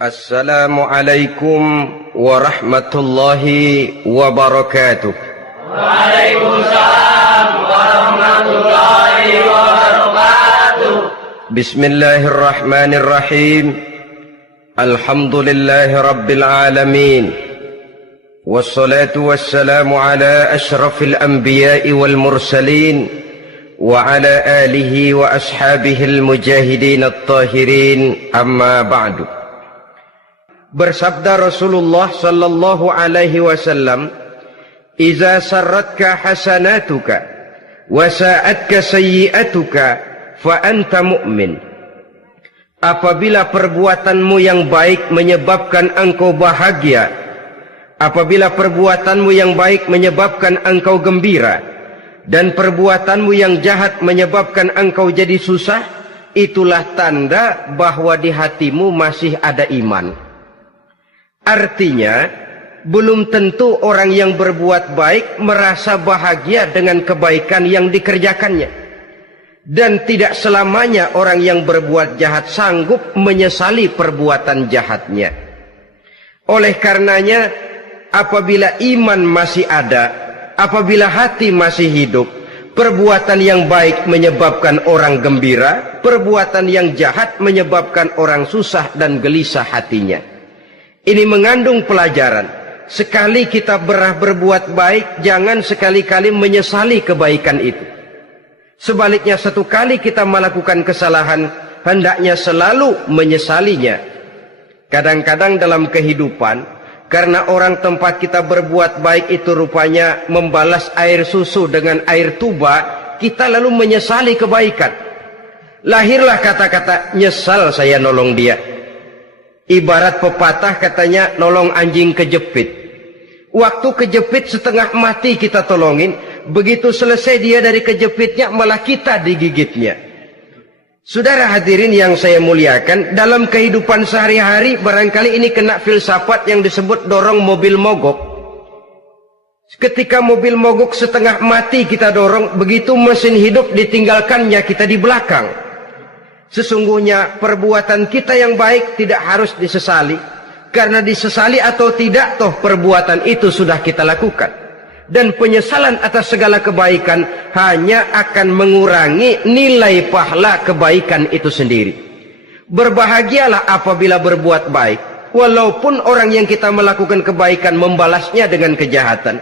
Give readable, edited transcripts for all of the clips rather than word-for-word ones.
Assalamualaikum warahmatullahi wabarakatuh. Waalaikumsalam warahmatullahi wabarakatuh. Bismillahirrahmanirrahim. Alhamdulillahi rabbil alamin. Wassalatu wassalamu ala ashrafil anbiya'i wal mursalin wa ala alihi wa ashabihil mujahidin at-tahirin, amma ba'du. Bersabda Rasulullah sallallahu alaihi wasallam, "Iza sarratka hasanatuka wa sa'atka sayyi'atuka fa anta mu'min." Apabila perbuatanmu yang baik menyebabkan engkau bahagia, apabila perbuatanmu yang baik menyebabkan engkau gembira, dan perbuatanmu yang jahat menyebabkan engkau jadi susah, itulah tanda bahwa di hatimu masih ada iman. Artinya, belum tentu orang yang berbuat baik merasa bahagia dengan kebaikan yang dikerjakannya. Dan tidak selamanya orang yang berbuat jahat sanggup menyesali perbuatan jahatnya. Oleh karenanya, apabila iman masih ada, apabila hati masih hidup, perbuatan yang baik menyebabkan orang gembira, perbuatan yang jahat menyebabkan orang susah dan gelisah hatinya. Ini mengandung pelajaran. Sekali kita berbuat baik, jangan sekali-kali menyesali kebaikan itu. Sebaliknya, satu kali kita melakukan kesalahan, hendaknya selalu menyesalinya. Kadang-kadang dalam kehidupan, karena orang tempat kita berbuat baik itu rupanya membalas air susu dengan air tuba, kita lalu menyesali kebaikan. Lahirlah kata-kata, "Nyesal saya nolong dia." Ibarat pepatah katanya, nolong anjing kejepit. Waktu kejepit setengah mati kita tolongin, begitu selesai dia dari kejepitnya malah kita digigitnya. Saudara hadirin yang saya muliakan, dalam kehidupan sehari-hari barangkali ini kena filsafat yang disebut dorong mobil mogok. Ketika mobil mogok setengah mati kita dorong, begitu mesin hidup ditinggalkannya kita di belakang. Sesungguhnya perbuatan kita yang baik tidak harus disesali, karena disesali atau tidak, toh perbuatan itu sudah kita lakukan. Dan penyesalan atas segala kebaikan hanya akan mengurangi nilai pahala kebaikan itu sendiri. Berbahagialah apabila berbuat baik, walaupun orang yang kita melakukan kebaikan membalasnya dengan kejahatan.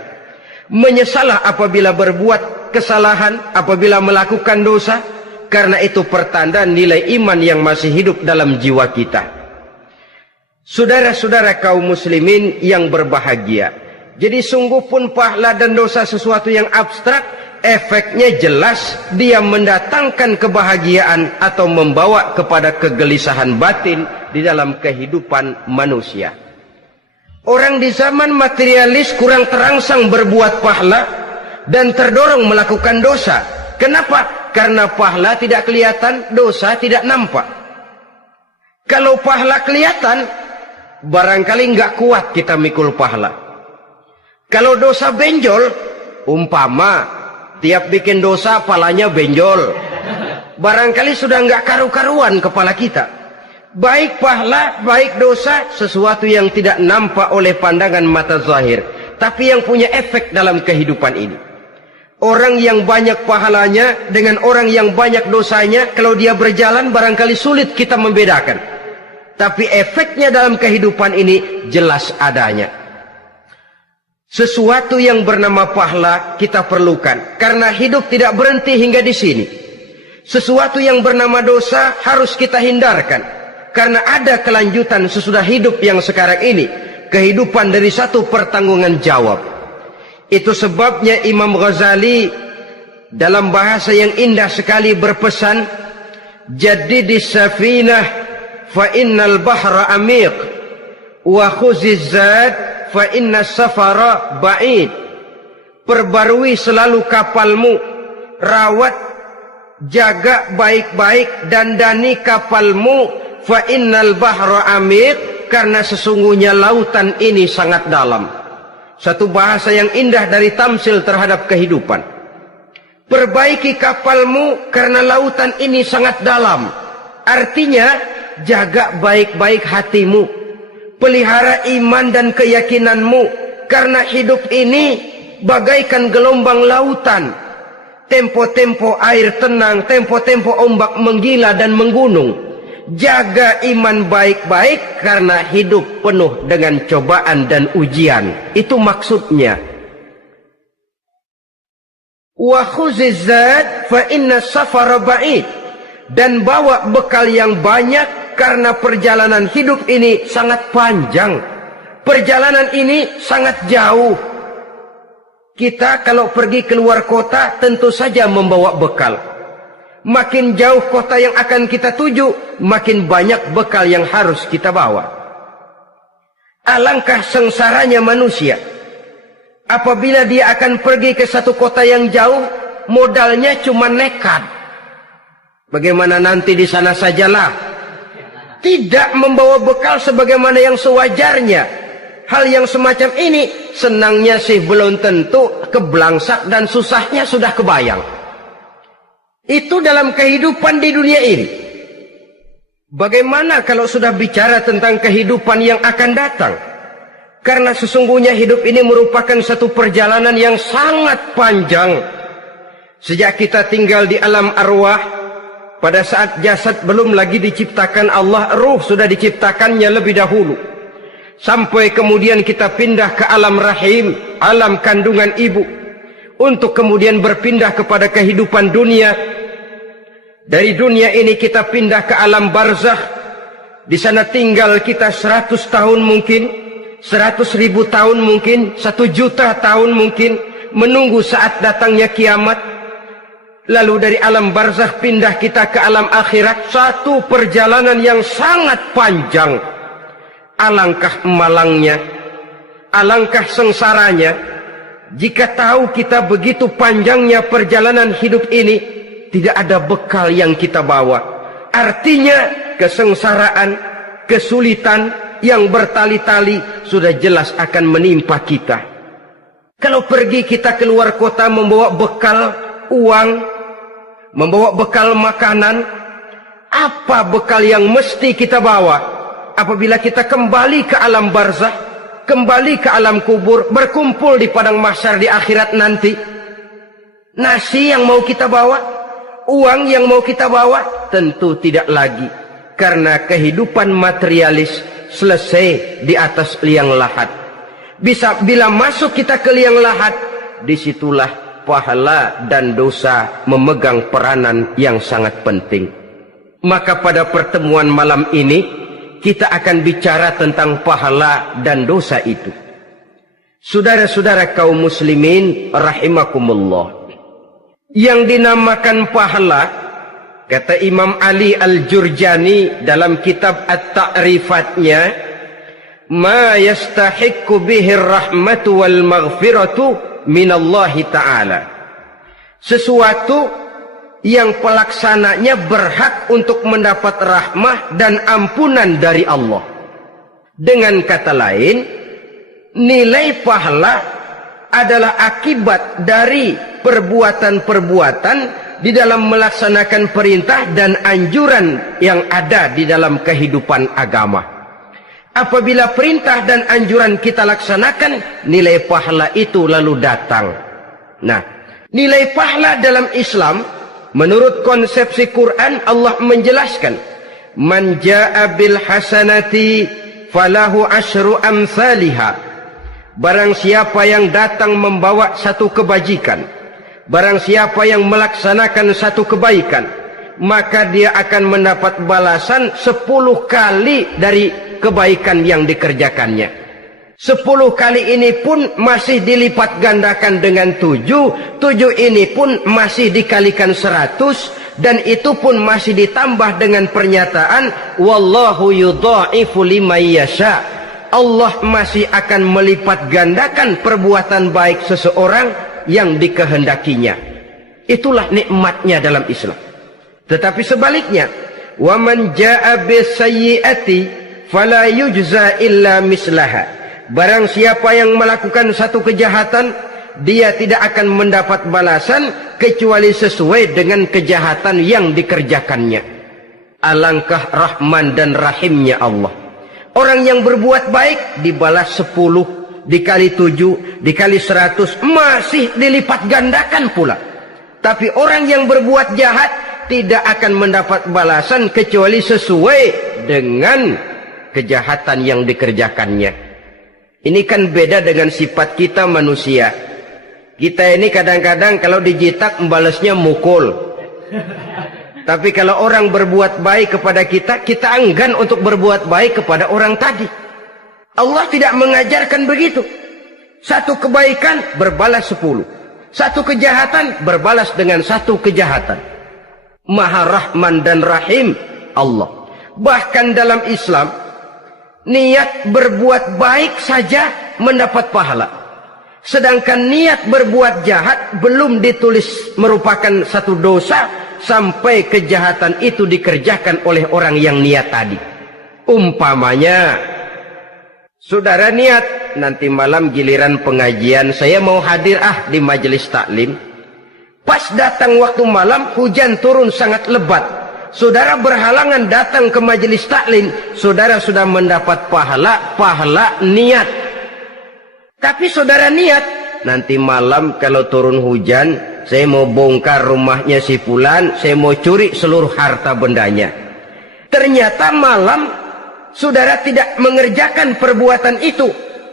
Menyesalah apabila berbuat kesalahan, apabila melakukan dosa, karena itu pertanda nilai iman yang masih hidup dalam jiwa kita. Saudara-saudara kaum muslimin yang berbahagia, jadi sungguh pun pahala dan dosa sesuatu yang abstrak, efeknya jelas dia mendatangkan kebahagiaan atau membawa kepada kegelisahan batin di dalam kehidupan manusia. Orang di zaman materialis kurang terangsang berbuat pahala dan terdorong melakukan dosa. Kenapa? Karena pahala tidak kelihatan, dosa tidak nampak. Kalau pahala kelihatan, barangkali nggak kuat kita mikul pahala. Kalau dosa benjol, umpama tiap bikin dosa palanya benjol, barangkali sudah nggak karu-karuan kepala kita. Baik pahala, baik dosa, sesuatu yang tidak nampak oleh pandangan mata zahir, tapi yang punya efek dalam kehidupan ini. Orang yang banyak pahalanya dengan orang yang banyak dosanya, kalau dia berjalan barangkali sulit kita membedakan. Tapi efeknya dalam kehidupan ini jelas adanya. Sesuatu yang bernama pahala kita perlukan, karena hidup tidak berhenti hingga di sini. Sesuatu yang bernama dosa harus kita hindarkan, karena ada kelanjutan sesudah hidup yang sekarang ini. Kehidupan dari satu pertanggungan jawab. Itu sebabnya Imam Ghazali dalam bahasa yang indah sekali berpesan, "Jaddidis safinah fa innal bahra amiq wa khuziz zad fa innas safara ba'id." Perbarui selalu kapalmu, rawat, jaga baik-baik, dandani kapalmu, fa innal bahra amiq, karena sesungguhnya lautan ini sangat dalam. Satu bahasa yang indah dari tamsil terhadap kehidupan. Perbaiki kapalmu karena lautan ini sangat dalam. Artinya, jaga baik-baik hatimu. pelihara iman dan keyakinanmu, karena hidup ini bagaikan gelombang lautan. Tempo-tempo air tenang, tempo-tempo ombak menggila dan menggunung. Jaga iman baik-baik karena hidup penuh dengan cobaan dan ujian. Itu maksudnya. Wa khuziz zad fa inna safara ba'id. Dan bawa bekal yang banyak karena perjalanan hidup ini sangat panjang. Perjalanan ini sangat jauh. Kita kalau pergi keluar kota tentu saja membawa bekal. Makin jauh kota yang akan kita tuju, makin banyak bekal yang harus kita bawa. Alangkah sengsaranya manusia apabila dia akan pergi ke satu kota yang jauh, modalnya cuma nekat. Bagaimana nanti di sana sajalah. Tidak membawa bekal sebagaimana yang sewajarnya. Hal yang semacam ini senangnya sih belum tentu, keblangsak dan susahnya sudah kebayang. Itu dalam kehidupan di dunia ini. Bagaimana kalau sudah bicara tentang kehidupan yang akan datang? Karena sesungguhnya hidup ini merupakan satu perjalanan yang sangat panjang. Sejak kita tinggal di alam arwah, pada saat jasad belum lagi diciptakan Allah, ruh sudah diciptakannya lebih dahulu. Sampai kemudian kita pindah ke alam rahim, alam kandungan ibu, untuk kemudian berpindah kepada kehidupan dunia. Dari dunia ini kita pindah ke alam barzakh. Di sana tinggal kita 100 tahun mungkin, 100.000 tahun mungkin, 1 juta tahun mungkin, menunggu saat datangnya kiamat. Lalu dari alam barzakh pindah kita ke alam akhirat. Satu perjalanan yang sangat panjang. Alangkah malangnya, alangkah sengsaranya jika tahu kita begitu panjangnya perjalanan hidup ini, tidak ada bekal yang kita bawa. Artinya kesengsaraan, kesulitan yang bertali-tali sudah jelas akan menimpa kita. Kalau pergi kita keluar kota membawa bekal uang, membawa bekal makanan, apa bekal yang mesti kita bawa? Apabila kita kembali ke alam barzakh, kembali ke alam kubur, berkumpul di padang mahsyar di akhirat nanti, nasi yang mau kita bawa, uang yang mau kita bawa, tentu tidak lagi. Karena kehidupan materialis selesai di atas liang lahat. Bila masuk kita ke liang lahat, disitulah pahala dan dosa memegang peranan yang sangat penting. Maka pada pertemuan malam ini, kita akan bicara tentang pahala dan dosa itu. Saudara-saudara kaum muslimin rahimakumullah, yang dinamakan pahala, kata Imam Ali Al-Jurjani dalam kitab At-Ta'rifatnya, ma yastahiqqu bihi ar-rahmatu wal maghfiratu minallahi ta'ala. Sesuatu yang pelaksananya berhak untuk mendapat rahmah dan ampunan dari Allah. Dengan kata lain, nilai pahala adalah akibat dari perbuatan-perbuatan di dalam melaksanakan perintah dan anjuran yang ada di dalam kehidupan agama. Apabila perintah dan anjuran kita laksanakan, nilai pahala itu lalu datang. Nah, nilai pahala dalam Islam, menurut konsepsi Quran, Allah menjelaskan, man jaa bil hasanati falahu asyru amsalihha. Barang siapa yang datang membawa satu kebajikan, barang siapa yang melaksanakan satu kebaikan, maka dia akan mendapat balasan 10 kali dari kebaikan yang dikerjakannya. 10 kali ini pun masih dilipat gandakan dengan 7. 7 ini pun masih dikalikan 100. Dan itu pun masih ditambah dengan pernyataan, wallahu yudha'ifu liman yasha. Allah masih akan melipat gandakan perbuatan baik seseorang yang dikehendakinya. Itulah nikmatnya dalam Islam. Tetapi sebaliknya, wa man jaa bisayyi'ati fala yujza illa mislaha. Barang siapa yang melakukan satu kejahatan, dia tidak akan mendapat balasan kecuali sesuai dengan kejahatan yang dikerjakannya. Alangkah rahman dan rahimnya Allah. Orang yang berbuat baik dibalas 10, dikali 7, dikali 100, masih dilipat gandakan pula. Tapi orang yang berbuat jahat tidak akan mendapat balasan kecuali sesuai dengan kejahatan yang dikerjakannya. Ini kan beda dengan sifat kita manusia. Kita ini kadang-kadang kalau dijitak membalasnya mukul. Tapi kalau orang berbuat baik kepada kita, kita enggan untuk berbuat baik kepada orang tadi. Allah tidak mengajarkan begitu. Satu kebaikan berbalas 10. Satu kejahatan berbalas dengan satu kejahatan. Maha Rahman dan Rahim Allah. Bahkan dalam Islam, niat berbuat baik saja mendapat pahala. Sedangkan niat berbuat jahat belum ditulis merupakan satu dosa sampai kejahatan itu dikerjakan oleh orang yang niat tadi. Umpamanya, saudara niat nanti malam giliran pengajian saya mau hadir di majelis taklim. Pas datang waktu malam hujan turun sangat lebat. Saudara berhalangan datang ke majelis taklim, saudara sudah mendapat pahala niat. Tapi saudara niat, nanti malam kalau turun hujan, saya mau bongkar rumahnya si fulan, saya mau curi seluruh harta bendanya. Ternyata malam, saudara tidak mengerjakan perbuatan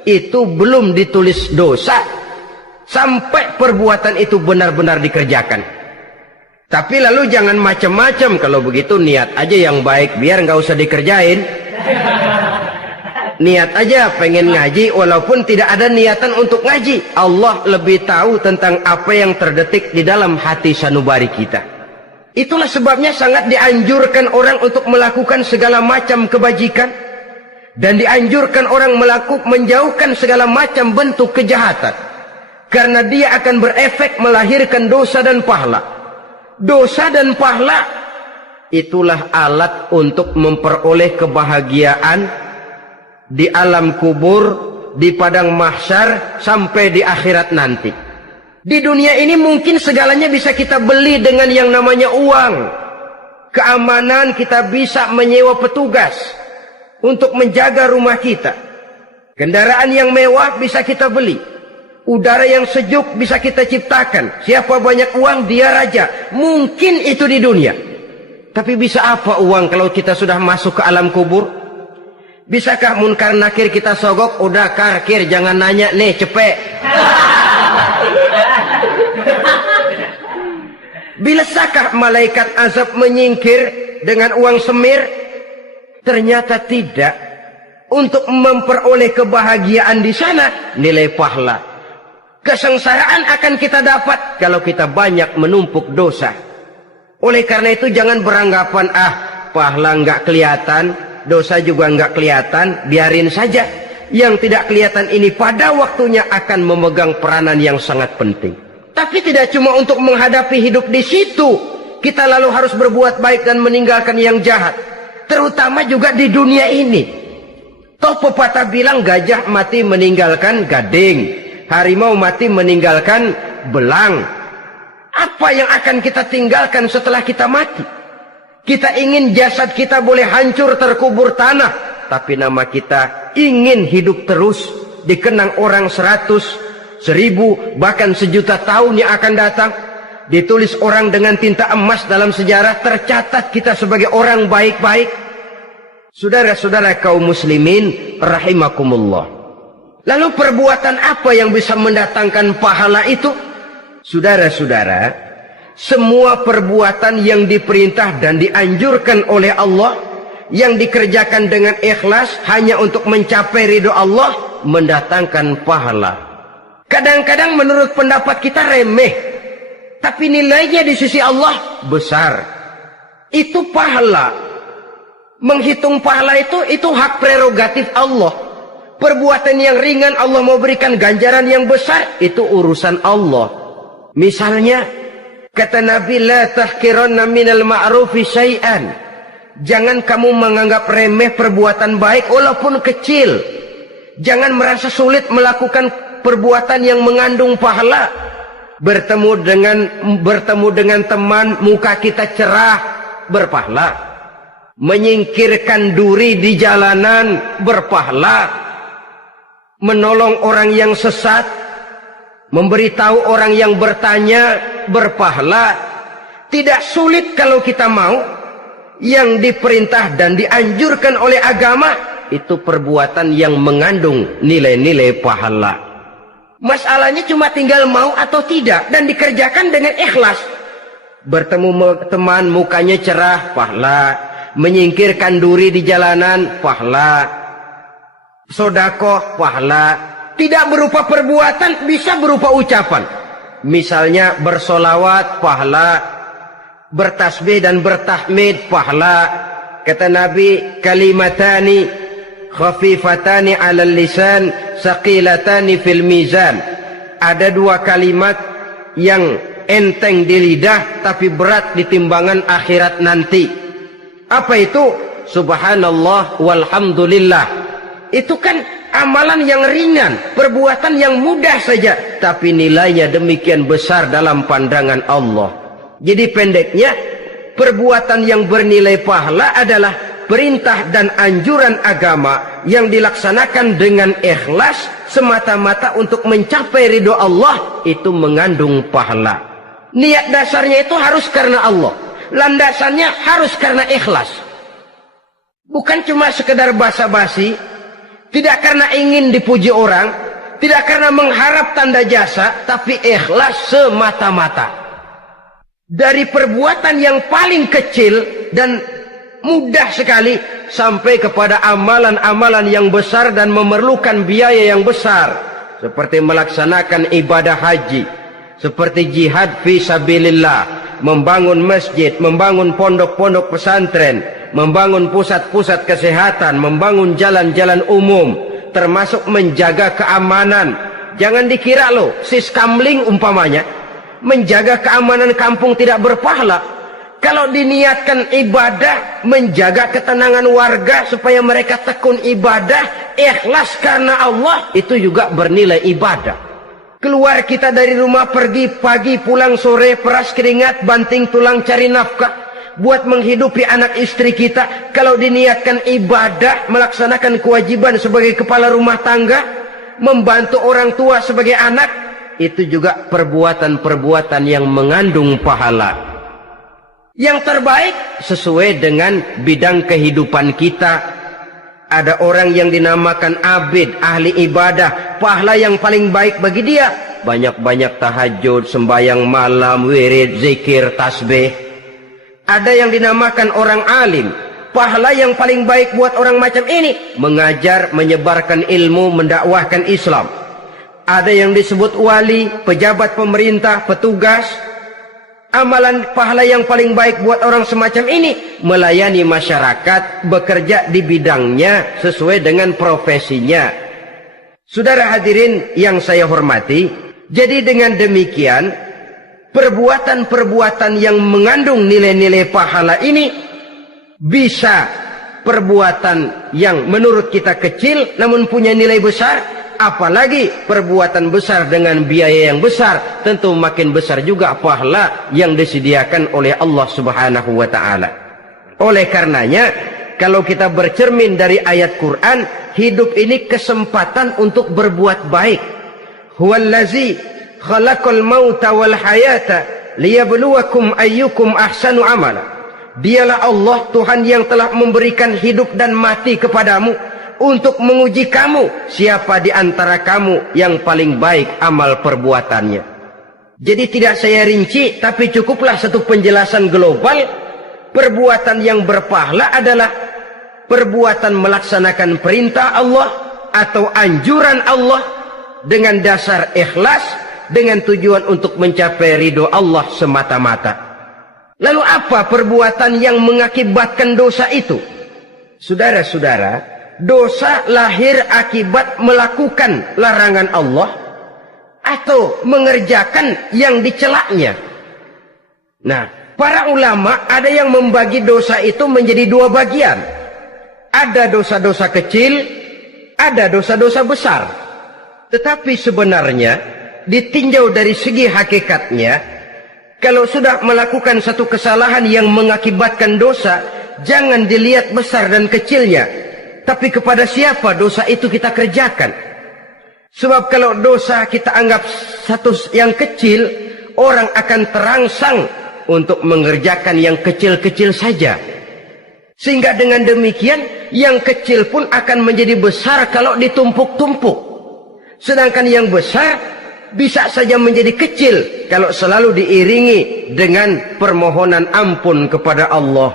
itu belum ditulis dosa, sampai perbuatan itu benar-benar dikerjakan. Tapi lalu jangan macam-macam, kalau begitu niat aja yang baik, biar nggak usah dikerjain. Niat aja pengen ngaji walaupun tidak ada niatan untuk ngaji. Allah lebih tahu tentang apa yang terdetik di dalam hati sanubari kita. Itulah sebabnya sangat dianjurkan orang untuk melakukan segala macam kebajikan, dan dianjurkan orang menjauhkan segala macam bentuk kejahatan, karena dia akan berefek melahirkan dosa dan pahala. Dosa dan pahala itulah alat untuk memperoleh kebahagiaan di alam kubur, di padang mahsyar, sampai di akhirat nanti. Di dunia ini mungkin segalanya bisa kita beli dengan yang namanya uang. Keamanan kita bisa menyewa petugas untuk menjaga rumah kita. Kendaraan yang mewah bisa kita beli. Udara yang sejuk bisa kita ciptakan. Siapa banyak uang dia raja. Mungkin itu di dunia. Tapi bisa apa uang kalau kita sudah masuk ke alam kubur? Bisakah munkar nakir kita sogok? Udah karkir, jangan nanya nih, cepet. Bisakah malaikat azab menyingkir dengan uang semir? Ternyata tidak. Untuk memperoleh kebahagiaan di sana, nilai pahala. Kesengsaraan akan kita dapat kalau kita banyak menumpuk dosa. Oleh karena itu jangan beranggapan pahala nggak kelihatan, dosa juga nggak kelihatan, biarin saja. Yang tidak kelihatan ini pada waktunya akan memegang peranan yang sangat penting. Tapi tidak cuma untuk menghadapi hidup di situ, kita lalu harus berbuat baik dan meninggalkan yang jahat. Terutama juga di dunia ini. Toh pepatah bilang gajah mati meninggalkan gading, harimau mati meninggalkan belang. Apa yang akan kita tinggalkan setelah kita mati? Kita ingin jasad kita boleh hancur terkubur tanah, tapi nama kita ingin hidup terus, dikenang orang 100, 1000, bahkan 1.000.000 tahun yang akan datang. Ditulis orang dengan tinta emas dalam sejarah, tercatat kita sebagai orang baik-baik. Saudara-saudara kaum muslimin rahimakumullah. Lalu perbuatan apa yang bisa mendatangkan pahala itu? Saudara-saudara, semua perbuatan yang diperintah dan dianjurkan oleh Allah, yang dikerjakan dengan ikhlas hanya untuk mencapai ridho Allah, mendatangkan pahala. Kadang-kadang menurut pendapat kita remeh, tapi nilainya di sisi Allah besar. Itu pahala. Menghitung pahala itu hak prerogatif Allah. Perbuatan yang ringan Allah mau berikan ganjaran yang besar, itu urusan Allah. Misalnya, kata Nabi, la tahkiranna minal ma'rufi syai'an. Jangan kamu menganggap remeh perbuatan baik walaupun kecil. Jangan merasa sulit melakukan perbuatan yang mengandung pahala. Bertemu dengan teman, muka kita cerah, berpahala. menyingkirkan duri di jalanan berpahala, menolong orang yang sesat, memberitahu orang yang bertanya berpahala. Tidak sulit kalau kita mau. Yang diperintah dan dianjurkan oleh agama itu perbuatan yang mengandung nilai-nilai pahala. Masalahnya cuma tinggal mau atau tidak dan dikerjakan dengan ikhlas. Bertemu teman mukanya cerah, pahala. Menyingkirkan duri di jalanan, pahala. Sodakoh, pahala. Tidak berupa perbuatan, bisa berupa ucapan. Misalnya bersolawat, pahala. Bertasbih dan bertahmid, pahala. Kata Nabi, kalimatani khafifatani 'alal lisan, saqilatani fil mizan. Ada dua kalimat yang enteng di lidah tapi berat di timbangan akhirat nanti. Apa itu? Subhanallah walhamdulillah. Itu kan amalan yang ringan, perbuatan yang mudah saja, tapi nilainya demikian besar dalam pandangan Allah. Jadi pendeknya, perbuatan yang bernilai pahala adalah perintah dan anjuran agama yang dilaksanakan dengan ikhlas semata-mata untuk mencapai ridho Allah, itu mengandung pahala. Niat dasarnya itu harus karena Allah, landasannya harus karena ikhlas. Bukan cuma sekedar basa-basi, tidak karena ingin dipuji orang, tidak karena mengharap tanda jasa, tapi ikhlas semata-mata. Dari perbuatan yang paling kecil dan mudah sekali sampai kepada amalan-amalan yang besar dan memerlukan biaya yang besar, seperti melaksanakan ibadah haji, seperti jihad fi sabilillah, membangun masjid, membangun pondok-pondok pesantren, membangun pusat-pusat kesehatan, membangun jalan-jalan umum, termasuk menjaga keamanan. Jangan dikira loh, siskamling umpamanya, menjaga keamanan kampung tidak berpahala. Kalau diniatkan ibadah, menjaga ketenangan warga supaya mereka tekun ibadah, ikhlas karena Allah, itu juga bernilai ibadah. Keluar kita dari rumah, pergi pagi, pulang sore, peras keringat, banting tulang cari nafkah buat menghidupi anak istri kita. Kalau diniatkan ibadah, melaksanakan kewajiban sebagai kepala rumah tangga, membantu orang tua sebagai anak, itu juga perbuatan-perbuatan yang mengandung pahala. Yang terbaik sesuai dengan bidang kehidupan kita. Ada orang yang dinamakan abid, ahli ibadah, pahala yang paling baik bagi dia banyak-banyak tahajud, sembahyang malam, wirid, zikir, tasbih. Ada yang dinamakan orang alim, pahala yang paling baik buat orang macam ini mengajar, menyebarkan ilmu, mendakwahkan Islam. Ada yang disebut wali, pejabat pemerintah, petugas. Amalan pahala yang paling baik buat orang semacam ini melayani masyarakat, bekerja di bidangnya sesuai dengan profesinya. Saudara hadirin yang saya hormati, jadi dengan demikian perbuatan-perbuatan yang mengandung nilai-nilai pahala ini bisa perbuatan yang menurut kita kecil namun punya nilai besar. Apalagi perbuatan besar dengan biaya yang besar, tentu makin besar juga pahala yang disediakan oleh Allah Subhanahu wa ta'ala. Oleh karenanya, kalau kita bercermin dari ayat Quran, hidup ini kesempatan untuk berbuat baik. Huwallazi khalaqal mauta wal hayata liyabluwakum ayyukum ahsanu amala. Dialah Allah, Tuhan yang telah memberikan hidup dan mati kepadamu untuk menguji kamu, siapa di antara kamu yang paling baik amal perbuatannya. Jadi tidak saya rinci, tapi cukuplah satu penjelasan global. Perbuatan yang berpahala adalah perbuatan melaksanakan perintah Allah atau anjuran Allah dengan dasar ikhlas, dengan tujuan untuk mencapai ridho Allah semata-mata. Lalu apa perbuatan yang mengakibatkan dosa itu? Saudara-saudara, dosa lahir akibat melakukan larangan Allah atau mengerjakan yang dicelaknya. Nah, para ulama ada yang membagi dosa itu menjadi dua bagian. Ada dosa-dosa kecil, ada dosa-dosa besar. Tetapi sebenarnya ditinjau dari segi hakikatnya, kalau sudah melakukan satu kesalahan yang mengakibatkan dosa, jangan dilihat besar dan kecilnya, tapi kepada siapa dosa itu kita kerjakan. Sebab kalau dosa kita anggap satu yang kecil, orang akan terangsang untuk mengerjakan yang kecil-kecil saja. Sehingga dengan demikian, yang kecil pun akan menjadi besar kalau ditumpuk-tumpuk. Sedangkan yang besar bisa saja menjadi kecil kalau selalu diiringi dengan permohonan ampun kepada Allah.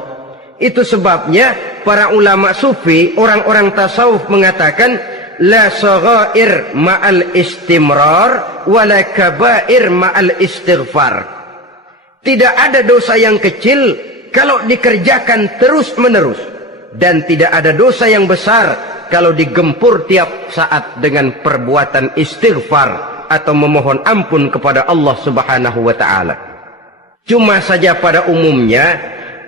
Itu sebabnya para ulama sufi, orang-orang tasawuf mengatakan, la saghair ma'al istimrar wala kabair ma'al istighfar. Tidak ada dosa yang kecil kalau dikerjakan terus-menerus, dan tidak ada dosa yang besar kalau digempur tiap saat dengan perbuatan istighfar atau memohon ampun kepada Allah Subhanahu wa taala. Cuma saja pada umumnya,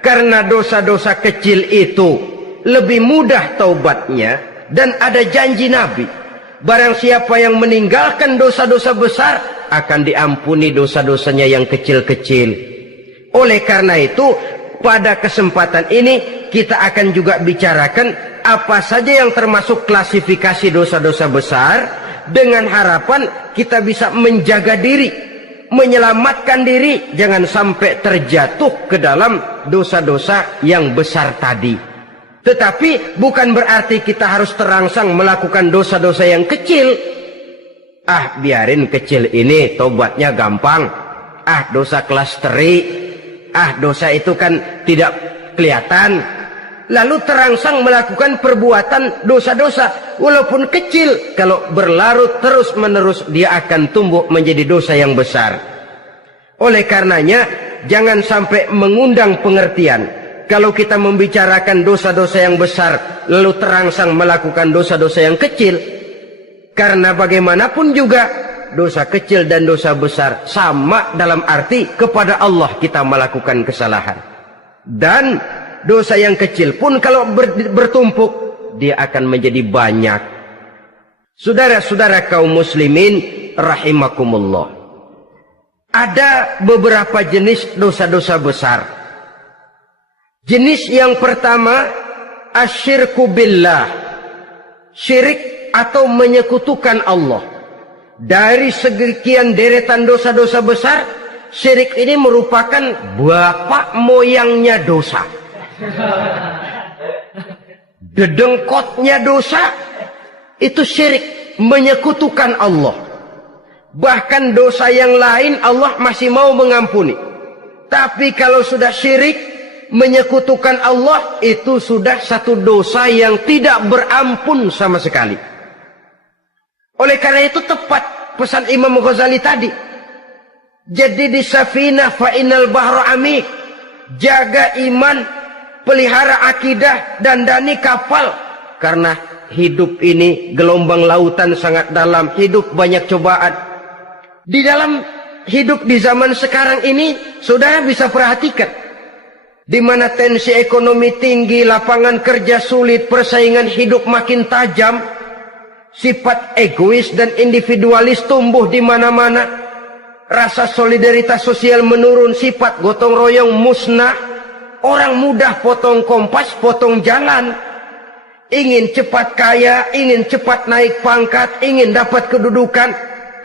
karena dosa-dosa kecil itu lebih mudah taubatnya, dan ada janji Nabi, barang siapa yang meninggalkan dosa-dosa besar akan diampuni dosa-dosanya yang kecil-kecil. Oleh karena itu, pada kesempatan ini kita akan juga bicarakan apa saja yang termasuk klasifikasi dosa-dosa besar, dengan harapan kita bisa menjaga diri, menyelamatkan diri, jangan sampai terjatuh ke dalam dosa-dosa yang besar tadi. Tetapi bukan berarti kita harus terangsang melakukan dosa-dosa yang kecil. Ah, biarin kecil ini, tobatnya gampang. Ah, dosa kelas teri. Ah, dosa itu kan tidak kelihatan. Lalu terangsang melakukan perbuatan dosa-dosa walaupun kecil, kalau berlarut terus-menerus dia akan tumbuh menjadi dosa yang besar. Oleh karenanya jangan sampai mengundang pengertian kalau kita membicarakan dosa-dosa yang besar lalu terangsang melakukan dosa-dosa yang kecil, karena bagaimanapun juga dosa kecil dan dosa besar sama dalam arti kepada Allah kita melakukan kesalahan. Dan dosa yang kecil pun kalau bertumpuk, dia akan menjadi banyak. Saudara-saudara kaum muslimin rahimakumullah, ada beberapa jenis dosa-dosa besar. Jenis yang pertama, asyirku billah, syirik atau menyekutukan Allah. Dari sekian deretan dosa-dosa besar, syirik ini merupakan bapak moyangnya dosa. Dedengkotnya dosa itu syirik, menyekutukan Allah. Bahkan dosa yang lain Allah masih mau mengampuni, tapi kalau sudah syirik, menyekutukan Allah, itu sudah satu dosa yang tidak berampun sama sekali. Oleh karena itu tepat pesan Imam Ghazali tadi, jadi di safinah fa innal bahra amik, jaga iman, pelihara akidah, dandani kapal, karena hidup ini gelombang lautan sangat dalam, hidup banyak cobaan. Di dalam hidup di zaman sekarang ini, saudara bisa perhatikan, di mana tensi ekonomi tinggi, lapangan kerja sulit, persaingan hidup makin tajam, sifat egois dan individualis tumbuh di mana-mana, rasa solidaritas sosial menurun, sifat gotong royong musnah. Orang mudah potong kompas, potong jalan. Ingin cepat kaya, ingin cepat naik pangkat, ingin dapat kedudukan.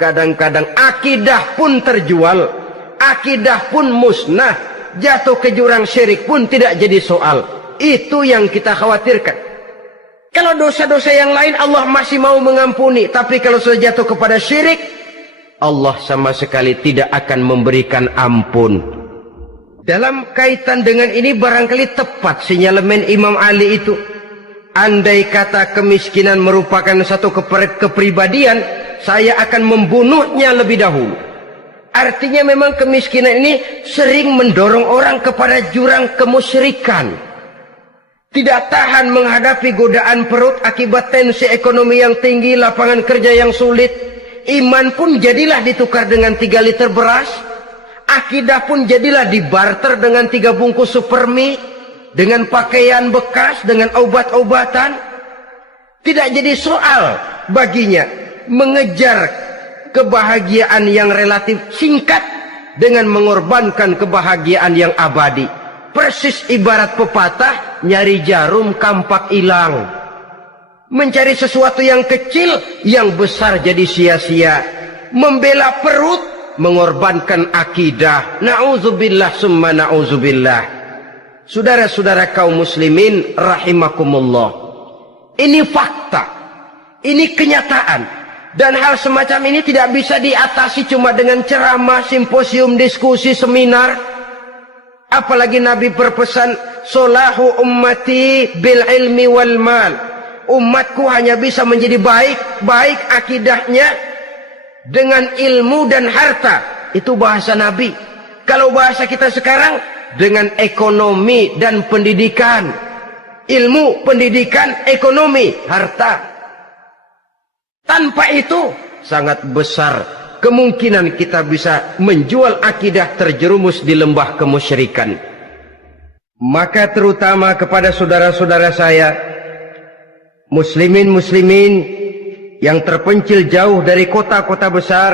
Kadang-kadang akidah pun terjual, akidah pun musnah, jatuh ke jurang syirik pun tidak jadi soal. Itu yang kita khawatirkan. Kalau dosa-dosa yang lain Allah masih mau mengampuni, tapi kalau sudah jatuh kepada syirik, Allah sama sekali tidak akan memberikan ampun. Dalam kaitan dengan ini barangkali tepat sinyalemen Imam Ali itu. Andai kata kemiskinan merupakan satu kepribadian, saya akan membunuhnya lebih dahulu. Artinya memang kemiskinan ini sering mendorong orang kepada jurang kemusyrikan. Tidak tahan menghadapi godaan perut akibat tensi ekonomi yang tinggi, lapangan kerja yang sulit. Iman pun jadilah ditukar dengan 3 liter beras. Akidah pun jadilah dibarter dengan 3 bungkus supermi, dengan pakaian bekas, dengan obat-obatan. Tidak jadi soal baginya mengejar kebahagiaan yang relatif singkat dengan mengorbankan kebahagiaan yang abadi. Persis ibarat pepatah, nyari jarum kampak hilang. Mencari sesuatu yang kecil, yang besar jadi sia-sia. Membela perut, mengorbankan akidah. Na'udzubillah summa na'udzubillah. Saudara-saudara kaum muslimin rahimakumullah. Ini fakta. Ini kenyataan. Dan hal semacam ini tidak bisa diatasi cuma dengan ceramah, simposium, diskusi, seminar. Apalagi Nabi berpesan, solahu ummati bil ilmi wal mal. Umatku hanya bisa menjadi baik akidahnya dengan ilmu dan harta. Itu bahasa Nabi. Kalau bahasa kita sekarang, dengan ekonomi dan pendidikan. Ilmu, pendidikan, ekonomi, harta. Tanpa itu sangat besar kemungkinan kita bisa menjual akidah terjerumus di lembah kemusyrikan. Maka terutama kepada saudara-saudara saya, muslimin yang terpencil jauh dari kota-kota besar,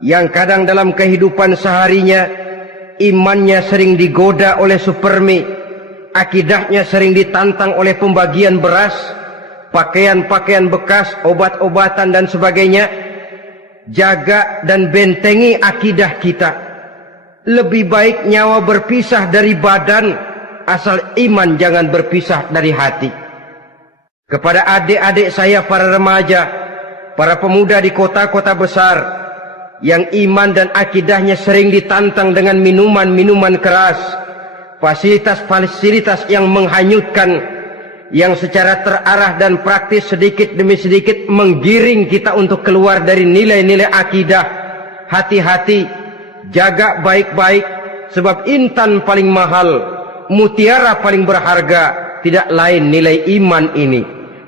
yang kadang dalam kehidupan seharinya imannya sering digoda oleh supermi, akidahnya sering ditantang oleh pembagian beras, pakaian-pakaian bekas, obat-obatan dan sebagainya. Jaga dan bentengi akidah kita. Lebih baik nyawa berpisah dari badan, asal iman jangan berpisah dari hati. Kepada adik-adik saya para remaja, para pemuda di kota-kota besar, yang iman dan akidahnya sering ditantang dengan minuman-minuman keras, fasilitas-fasilitas yang menghanyutkan, yang secara terarah dan praktis sedikit demi sedikit menggiring kita untuk keluar dari nilai-nilai akidah. Hati-hati, jaga baik-baik, sebab intan paling mahal, mutiara paling berharga, tidak lain nilai iman ini.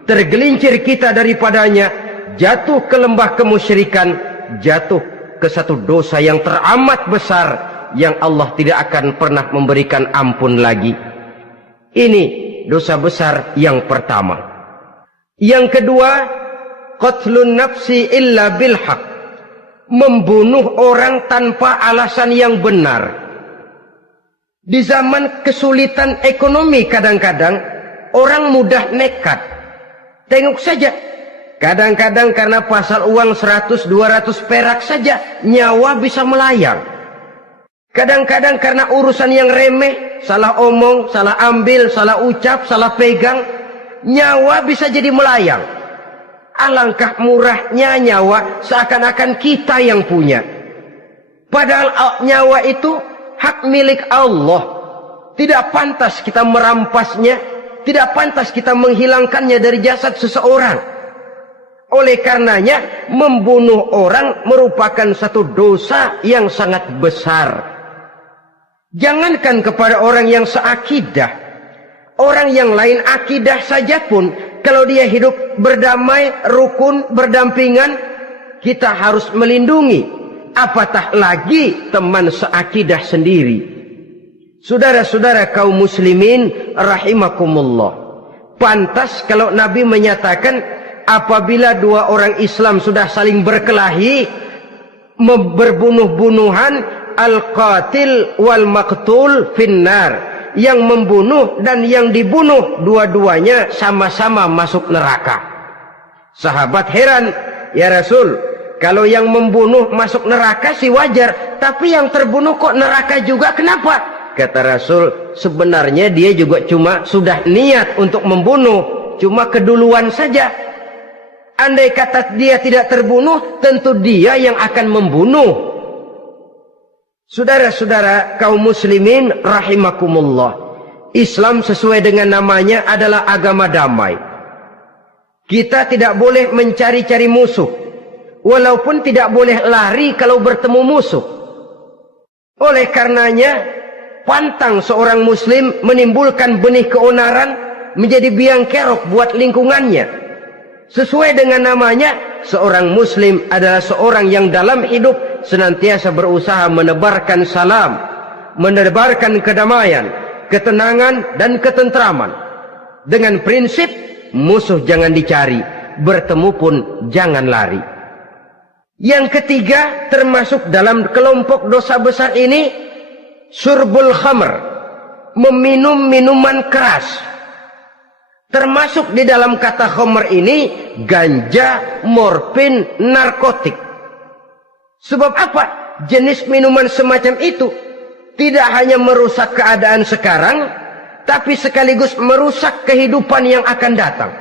Tergelincir kita daripadanya, jatuh ke lembah kemusyrikan, jatuh ke satu dosa yang teramat besar, yang Allah tidak akan pernah memberikan ampun lagi. Ini dosa besar yang pertama. Yang kedua, qatlun nafsi illa bil haq. Membunuh orang tanpa alasan yang benar. Di zaman kesulitan ekonomi kadang-kadang orang mudah nekat. Tengok saja, kadang-kadang karena pasal uang 100-200 perak saja nyawa bisa melayang. Kadang-kadang karena urusan yang remeh, salah omong, salah ambil, salah ucap, salah pegang, nyawa bisa jadi melayang. Alangkah murahnya nyawa, seakan-akan kita yang punya. Padahal nyawa itu hak milik Allah. Tidak pantas kita merampasnya, tidak pantas kita menghilangkannya dari jasad seseorang. Oleh karenanya, membunuh orang merupakan satu dosa yang sangat besar. Jangankan kepada orang yang seakidah, orang yang lain akidah saja pun, kalau dia hidup berdamai, rukun, berdampingan, kita harus melindungi. Apatah lagi teman seakidah sendiri. Saudara-saudara kaum muslimin rahimakumullah. Pantas kalau Nabi menyatakan, apabila dua orang Islam sudah saling berkelahi, berbunuh-bunuhan, al-qatil wal maqtul finnar. Yang membunuh dan yang dibunuh, dua-duanya sama-sama masuk neraka. Sahabat heran, ya Rasul, kalau yang membunuh masuk neraka sih wajar, tapi yang terbunuh kok neraka juga, kenapa? Kata Rasul, sebenarnya dia juga cuma sudah niat untuk membunuh, cuma keduluan saja. Andai kata dia tidak terbunuh, tentu dia yang akan membunuh. Saudara-saudara kaum muslimin rahimakumullah, Islam sesuai dengan namanya adalah agama damai. Kita tidak boleh mencari-cari musuh, walaupun tidak boleh lari kalau bertemu musuh. Oleh karenanya, pantang seorang muslim menimbulkan benih keonaran menjadi biang kerok buat lingkungannya. Sesuai dengan namanya, seorang muslim adalah seorang yang dalam hidup senantiasa berusaha menebarkan salam, menebarkan kedamaian, ketenangan dan ketentraman. Dengan prinsip, musuh jangan dicari, bertemu pun jangan lari. Yang ketiga, termasuk dalam kelompok dosa besar ini, syurbul khamr, meminum minuman keras. Termasuk di dalam kata khamr ini ganja, morfin, narkotik. Sebab apa? Jenis minuman semacam itu tidak hanya merusak keadaan sekarang, tapi sekaligus merusak kehidupan yang akan datang.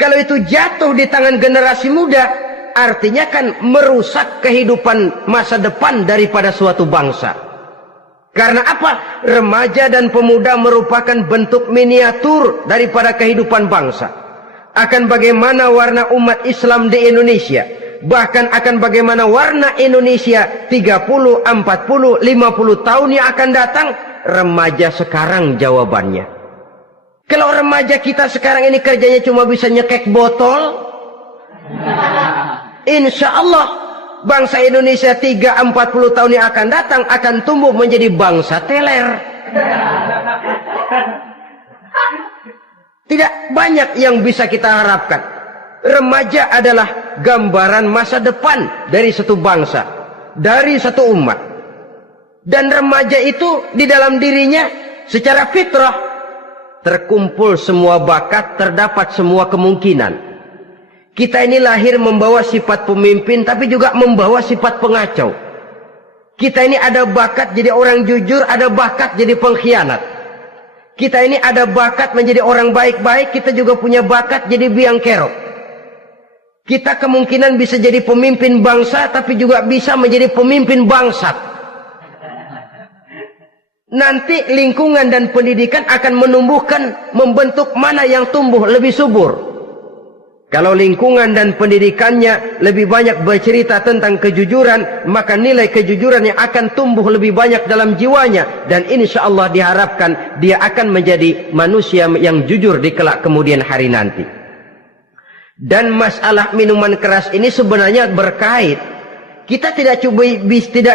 Kalau itu jatuh di tangan generasi muda, artinya kan merusak kehidupan masa depan daripada suatu bangsa. Karena apa? Remaja dan pemuda merupakan bentuk miniatur daripada kehidupan bangsa. Akan bagaimana warna umat Islam di Indonesia, bahkan akan bagaimana warna Indonesia 30, 40, 50 tahun yang akan datang, remaja sekarang jawabannya. Kalau remaja kita sekarang ini kerjanya cuma bisa nyekek botol, insya Allah bangsa Indonesia 30-40 tahun yang akan datang akan tumbuh menjadi bangsa teler. Tidak banyak yang bisa kita harapkan. Remaja adalah gambaran masa depan dari satu bangsa, dari satu umat. Dan remaja itu di dalam dirinya secara fitrah terkumpul semua bakat, terdapat semua kemungkinan. Kita ini lahir membawa sifat pemimpin, tapi juga membawa sifat pengacau. Kita ini ada bakat jadi orang jujur, ada bakat jadi pengkhianat. Kita ini ada bakat menjadi orang baik-baik, kita juga punya bakat jadi biang kerok. Kita kemungkinan bisa jadi pemimpin bangsa, tapi juga bisa menjadi pemimpin bangsat. Nanti lingkungan dan pendidikan akan menumbuhkan, membentuk mana yang tumbuh lebih subur. Kalau lingkungan dan pendidikannya lebih banyak bercerita tentang kejujuran, maka nilai kejujuran yang akan tumbuh lebih banyak dalam jiwanya. Dan insya Allah diharapkan dia akan menjadi manusia yang jujur di kelak kemudian hari nanti. Dan masalah minuman keras ini sebenarnya berkait. Kita tidak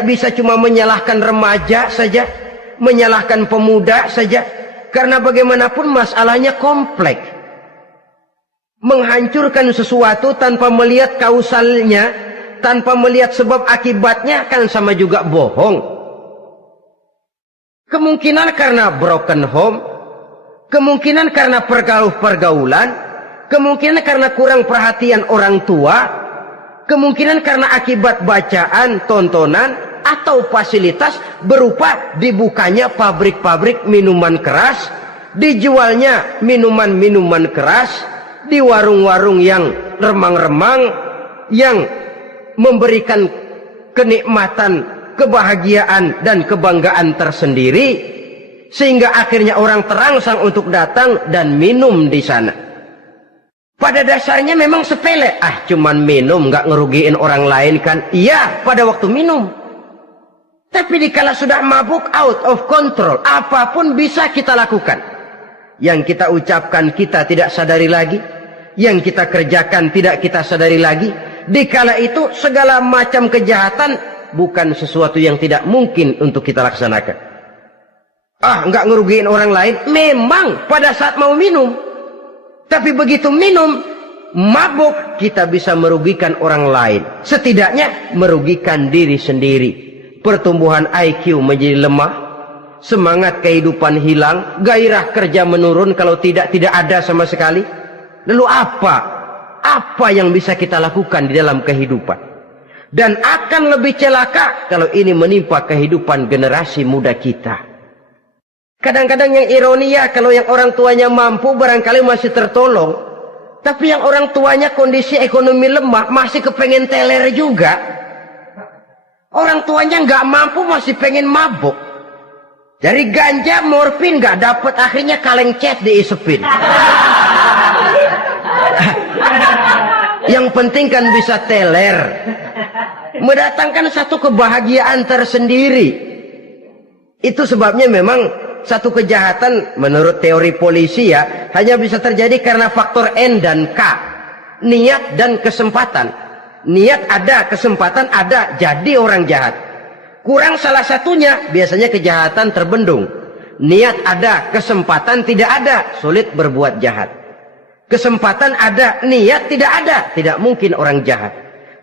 bisa cuma menyalahkan remaja saja, menyalahkan pemuda saja, karena bagaimanapun masalahnya kompleks. Menghancurkan sesuatu tanpa melihat kausalnya, tanpa melihat sebab akibatnya, kan sama juga bohong. Kemungkinan karena broken home, kemungkinan karena pergaulan, kemungkinan karena kurang perhatian orang tua, kemungkinan karena akibat bacaan, tontonan, atau fasilitas berupa dibukanya pabrik-pabrik minuman keras, dijualnya minuman-minuman keras, di warung-warung yang remang-remang, yang memberikan kenikmatan, kebahagiaan dan kebanggaan tersendiri, sehingga akhirnya orang terangsang untuk datang dan minum di sana. Pada dasarnya memang sepele, cuman minum, nggak ngerugiin orang lain kan? Iya, pada waktu minum. Tapi dikala sudah mabuk, out of control, apapun bisa kita lakukan. Yang kita ucapkan kita tidak sadari lagi, yang kita kerjakan tidak kita sadari lagi. Dikala itu segala macam kejahatan bukan sesuatu yang tidak mungkin untuk kita laksanakan. Nggak ngerugiin orang lain, memang pada saat mau minum. Tapi begitu minum, mabuk, kita bisa merugikan orang lain. Setidaknya merugikan diri sendiri. Pertumbuhan IQ menjadi lemah, semangat kehidupan hilang, gairah kerja menurun, kalau tidak ada sama sekali. Lalu apa yang bisa kita lakukan di dalam kehidupan? Dan akan lebih celaka kalau ini menimpa kehidupan generasi muda kita. Kadang-kadang yang ironi ya, kalau yang orang tuanya mampu barangkali masih tertolong, tapi yang orang tuanya kondisi ekonomi lemah masih kepengen teler juga. Orang tuanya nggak mampu masih pengen mabuk. Dari ganja, morfin nggak dapat, akhirnya kaleng cat diisepin. Yang penting kan bisa teler, mendatangkan satu kebahagiaan tersendiri. Itu sebabnya memang satu kejahatan menurut teori polisi ya hanya bisa terjadi karena faktor N dan K, niat dan kesempatan. Niat ada, kesempatan ada, jadi orang jahat. Kurang salah satunya, biasanya kejahatan terbendung. Niat ada, kesempatan tidak ada, sulit berbuat jahat. Kesempatan ada, niat tidak ada, tidak mungkin orang jahat.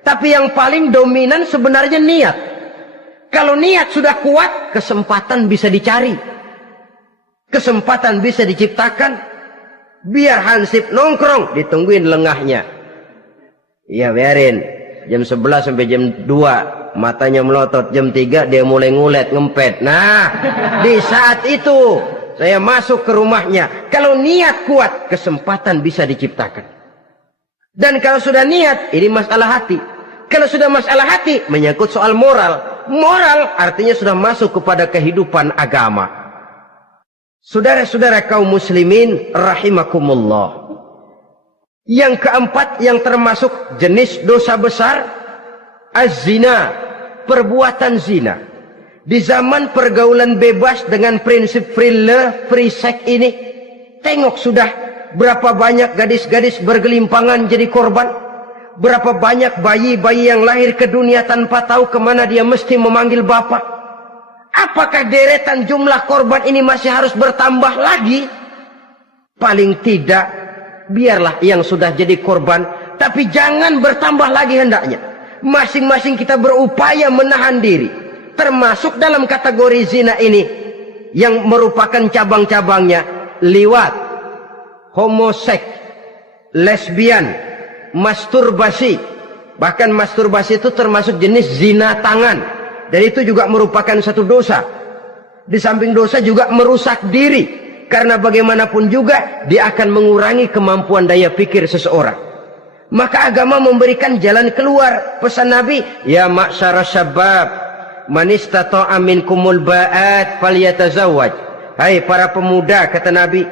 Tapi yang paling dominan sebenarnya niat. Kalau niat sudah kuat, kesempatan bisa dicari. Kesempatan bisa diciptakan. Biar Hansip nongkrong, ditungguin lengahnya. Iya biarin. Jam 11 sampai jam 2. Matanya melotot. Jam 3 dia mulai ngulet, ngempet. Nah, di saat itu saya masuk ke rumahnya. Kalau niat kuat, kesempatan bisa diciptakan. Dan kalau sudah niat, ini masalah hati. Kalau sudah masalah hati, menyangkut soal moral. Moral artinya sudah masuk kepada kehidupan agama. Saudara-saudara kaum muslimin rahimakumullah. Yang keempat yang termasuk jenis dosa besar, az-zina, perbuatan zina. Di zaman pergaulan bebas dengan prinsip free love, free sex ini, tengok sudah berapa banyak gadis-gadis bergelimpangan jadi korban. Berapa banyak bayi-bayi yang lahir ke dunia tanpa tahu kemana dia mesti memanggil bapak. Apakah deretan jumlah korban ini masih harus bertambah lagi? Paling tidak, biarlah yang sudah jadi korban, tapi jangan bertambah lagi hendaknya. Masing-masing kita berupaya menahan diri. Termasuk dalam kategori zina ini, yang merupakan cabang-cabangnya, liwat, homoseks, lesbian, masturbasi. Bahkan masturbasi itu termasuk jenis zina tangan. Dan itu juga merupakan satu dosa. Di samping dosa juga merusak diri. Karena bagaimanapun juga dia akan mengurangi kemampuan daya pikir seseorang. Maka agama memberikan jalan keluar. Pesan Nabi, ya ma'syara syabab, man istata'a minkumul ba'at falyatazawwaj. Hai para pemuda, kata Nabi,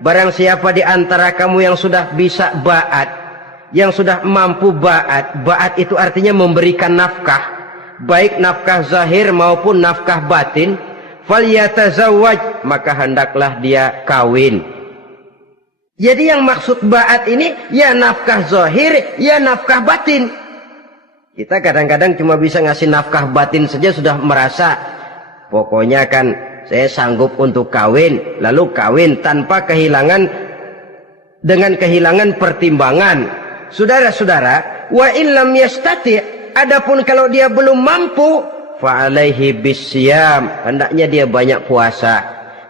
barang siapa di antara kamu yang sudah bisa ba'at, yang sudah mampu ba'at. Ba'at itu artinya memberikan nafkah, baik nafkah zahir maupun nafkah batin. Falyatazawwaj, maka hendaklah dia kawin. Jadi yang maksud ba'at ini ya nafkah zahir, ya nafkah batin. Kita kadang-kadang cuma bisa ngasih nafkah batin saja sudah merasa pokoknya kan saya sanggup untuk kawin, lalu kawin tanpa kehilangan, dengan kehilangan pertimbangan. Saudara-saudara, wa illam yastati', adapun kalau dia belum mampu, fa'alaihi bisyam, hendaknya dia banyak puasa.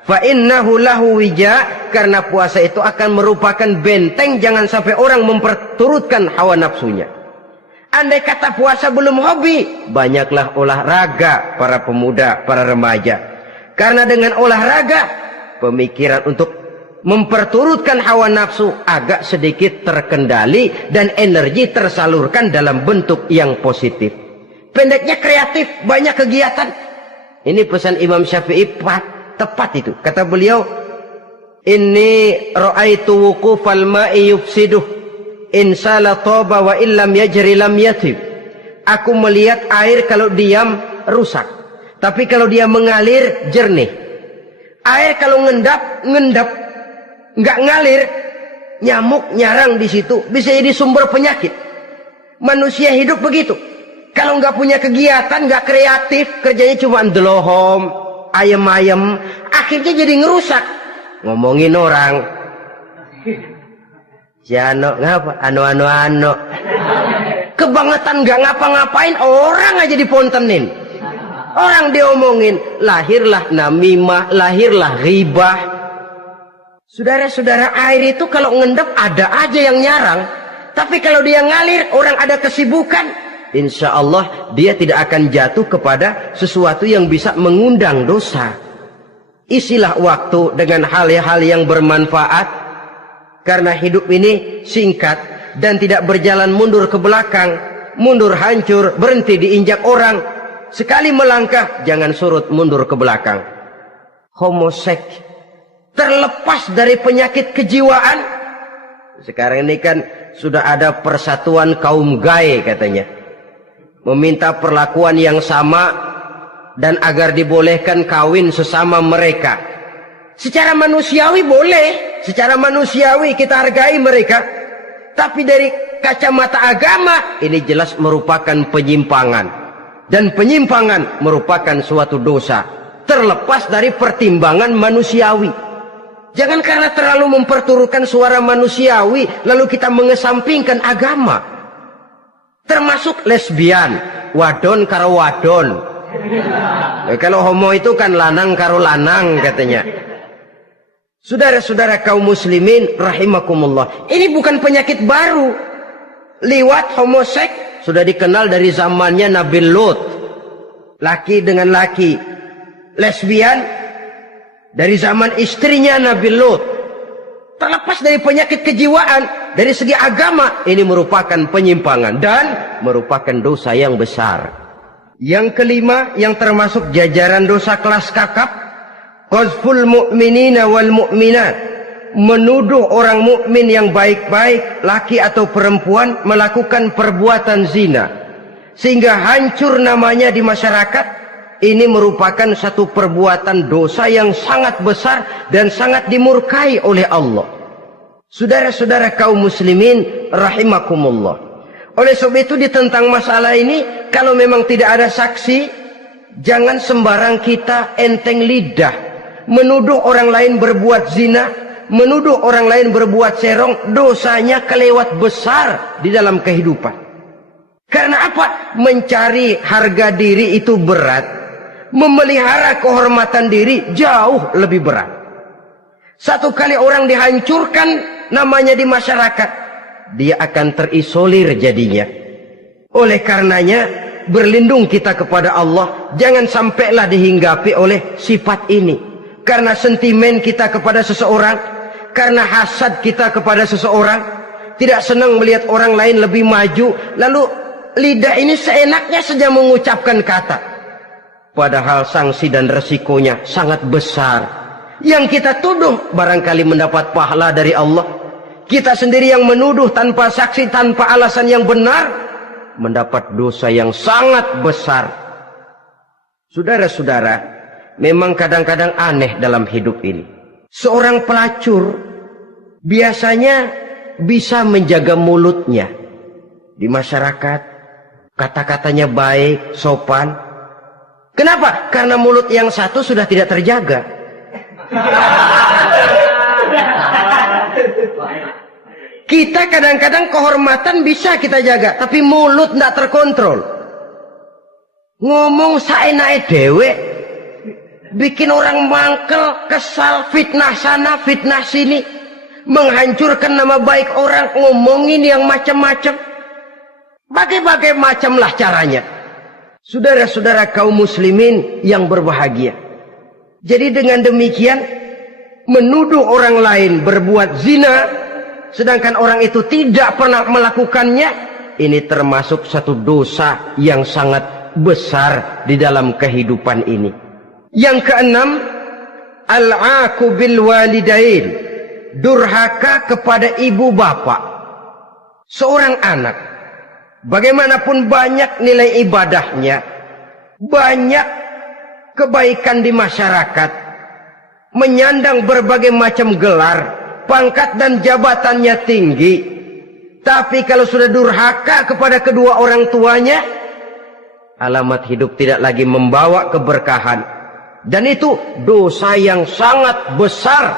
Fa innahu lahu wija, karena puasa itu akan merupakan benteng jangan sampai orang memperturutkan hawa nafsunya. Andai kata puasa belum hobi, banyaklah olahraga para pemuda, para remaja. Karena dengan olahraga, pemikiran untuk memperturutkan hawa nafsu agak sedikit terkendali dan energi tersalurkan dalam bentuk yang positif. Pendeknya kreatif, banyak kegiatan. Ini pesan Imam Syafi'i tepat itu. Kata beliau, inni ra'aitu wuqufal ma'i yufsiduh, insala toba wa illam yajri lam yatib. Aku melihat air kalau diam rusak, tapi kalau dia mengalir jernih. Air kalau ngendap, nggak ngalir, nyamuk nyarang di situ, bisa jadi sumber penyakit. Manusia hidup begitu. Kalau nggak punya kegiatan, nggak kreatif, kerjanya cuma ndelohom, ayam-ayam, akhirnya jadi ngerusak. Ngomongin orang, si Ano ngapa? Ano. Kebangetan nggak ngapa-ngapain, orang aja dipontenin. Orang diomongin, lahirlah namimah, lahirlah ghibah. Saudara-saudara, air itu kalau ngendap ada aja yang nyarang. Tapi kalau dia ngalir, orang ada kesibukan, insya Allah dia tidak akan jatuh kepada sesuatu yang bisa mengundang dosa. Isilah waktu dengan hal-hal yang bermanfaat, karena hidup ini singkat dan tidak berjalan mundur ke belakang, mundur hancur, berhenti diinjak orang. Sekali melangkah, jangan surut mundur ke belakang. Homoseks, terlepas dari penyakit kejiwaan. Sekarang ini kan sudah ada persatuan kaum gay katanya, meminta perlakuan yang sama dan agar dibolehkan kawin sesama mereka. Secara manusiawi boleh, secara manusiawi kita hargai mereka, tapi dari kacamata agama ini jelas merupakan penyimpangan, dan penyimpangan merupakan suatu dosa terlepas dari pertimbangan manusiawi. Jangan karena terlalu memperturutkan suara manusiawi lalu kita mengesampingkan agama. Termasuk lesbian, wadon karo wadon. Kalau homo itu kan lanang karo lanang katanya. Saudara-saudara kaum muslimin rahimakumullah, ini bukan penyakit baru. Liwat, homoseks sudah dikenal dari zamannya Nabi Lut, laki dengan laki. Lesbian dari zaman istrinya Nabi Lut. Terlepas dari penyakit kejiwaan, dari segi agama ini merupakan penyimpangan dan merupakan dosa yang besar. Yang kelima, yang termasuk jajaran dosa kelas kakap, qazful mu'minina wal mu'minat, menuduh orang mukmin yang baik-baik, laki atau perempuan, melakukan perbuatan zina sehingga hancur namanya di masyarakat. Ini merupakan satu perbuatan dosa yang sangat besar dan sangat dimurkai oleh Allah. Saudara-saudara kaum muslimin rahimakumullah, oleh sebab itu tentang masalah ini, kalau memang tidak ada saksi, jangan sembarang kita enteng lidah menuduh orang lain berbuat zina, menuduh orang lain berbuat serong. Dosanya kelewat besar di dalam kehidupan. Karena apa? Mencari harga diri itu berat, memelihara kehormatan diri jauh lebih berat. Satu kali orang dihancurkan namanya di masyarakat, dia akan terisolir jadinya. Oleh karenanya, berlindung kita kepada Allah, jangan sampailah dihinggapi oleh sifat ini. Karena sentimen kita kepada seseorang, karena hasad kita kepada seseorang, tidak senang melihat orang lain lebih maju, lalu lidah ini seenaknya saja mengucapkan kata. Padahal sanksi dan resikonya sangat besar. Yang kita tuduh barangkali mendapat pahala dari Allah. Kita sendiri yang menuduh tanpa saksi, tanpa alasan yang benar, mendapat dosa yang sangat besar. Saudara-saudara, memang kadang-kadang aneh dalam hidup ini. Seorang pelacur biasanya bisa menjaga mulutnya di masyarakat, kata-katanya baik, sopan. Kenapa? Karena mulut yang satu sudah tidak terjaga. Kita kadang-kadang kehormatan bisa kita jaga, tapi mulut tidak terkontrol. Ngomong saenake dhewe, bikin orang mangkel, kesal, fitnah sana, fitnah sini, menghancurkan nama baik orang, ngomongin yang macam-macam. Bagai-bagai macamlah caranya. Saudara-saudara kaum muslimin yang berbahagia. Jadi dengan demikian, menuduh orang lain berbuat zina, sedangkan orang itu tidak pernah melakukannya, ini termasuk satu dosa yang sangat besar di dalam kehidupan ini. Yang keenam, al-'aqu bil walidain, durhaka kepada ibu bapak. Seorang anak, bagaimanapun banyak nilai ibadahnya, banyak kebaikan di masyarakat, menyandang berbagai macam gelar, pangkat dan jabatannya tinggi, tapi kalau sudah durhaka kepada kedua orang tuanya, alamat hidup tidak lagi membawa keberkahan. Dan itu dosa yang sangat besar.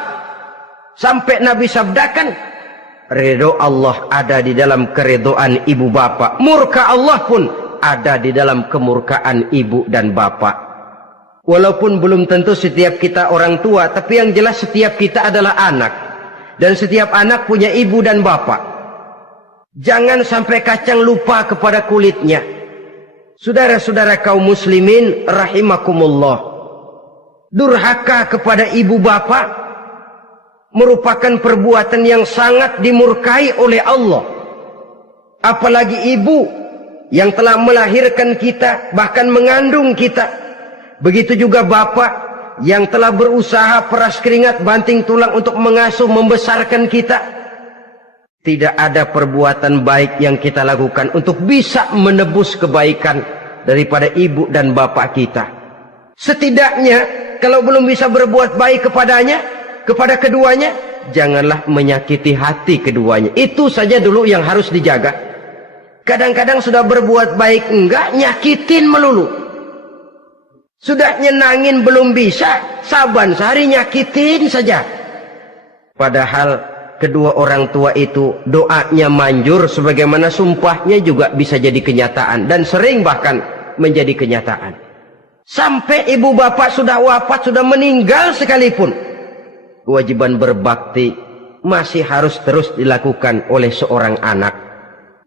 Sampai Nabi sabdakan, ridho Allah ada di dalam keridhaan ibu bapak, murka Allah pun ada di dalam kemurkaan ibu dan bapak. Walaupun belum tentu setiap kita orang tua, tapi yang jelas setiap kita adalah anak, dan setiap anak punya ibu dan bapak. Jangan sampai kacang lupa kepada kulitnya. Saudara-saudara kaum muslimin rahimakumullah, durhaka kepada ibu bapak merupakan perbuatan yang sangat dimurkai oleh Allah. Apalagi ibu yang telah melahirkan kita, bahkan mengandung kita. Begitu juga bapak yang telah berusaha peras keringat banting tulang untuk mengasuh membesarkan kita. Tidak ada perbuatan baik yang kita lakukan untuk bisa menebus kebaikan daripada ibu dan bapak kita. Setidaknya kalau belum bisa berbuat baik kepadanya, kepada keduanya, janganlah menyakiti hati keduanya. Itu saja dulu yang harus dijaga. Kadang-kadang sudah berbuat baik enggak, nyakitin melulu. Sudah nyenangin belum bisa, saban sehari nyakitin saja. Padahal kedua orang tua itu doanya manjur, sebagaimana sumpahnya juga bisa jadi kenyataan, dan sering bahkan menjadi kenyataan. Sampai ibu bapak sudah wafat, sudah meninggal sekalipun, kewajiban berbakti masih harus terus dilakukan oleh seorang anak.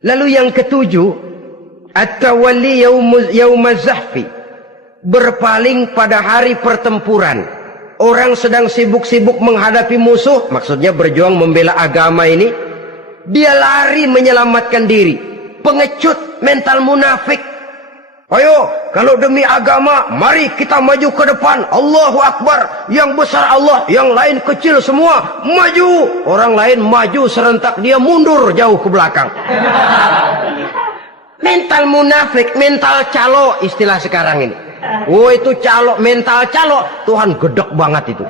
Lalu yang ketujuh, at-tawalli yaumaz zahfi, berpaling pada hari pertempuran. Orang sedang sibuk-sibuk menghadapi musuh, maksudnya berjuang membela agama ini, dia lari menyelamatkan diri. Pengecut, mental munafik. Ayo, kalau demi agama, mari kita maju ke depan. Allahu Akbar. Yang besar Allah, yang lain kecil semua. Maju. Orang lain maju serentak, dia mundur jauh ke belakang. Mental munafik, mental calo istilah sekarang ini. Oh, itu calo, mental calo. Tuhan gedek banget itu.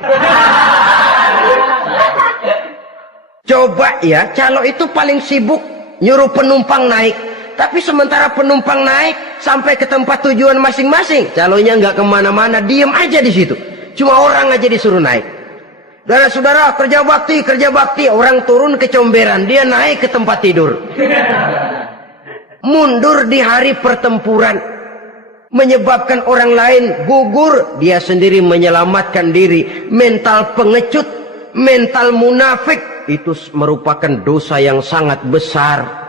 Coba ya, calo itu paling sibuk nyuruh penumpang naik. Tapi sementara penumpang naik sampai ke tempat tujuan masing-masing, calonya nggak kemana-mana, diem aja di situ. Cuma orang aja disuruh naik. Saudara-saudara, kerja bakti, orang turun ke comberan, dia naik ke tempat tidur. Mundur di hari pertempuran, menyebabkan orang lain gugur, dia sendiri menyelamatkan diri. Mental pengecut, mental munafik, itu merupakan dosa yang sangat besar.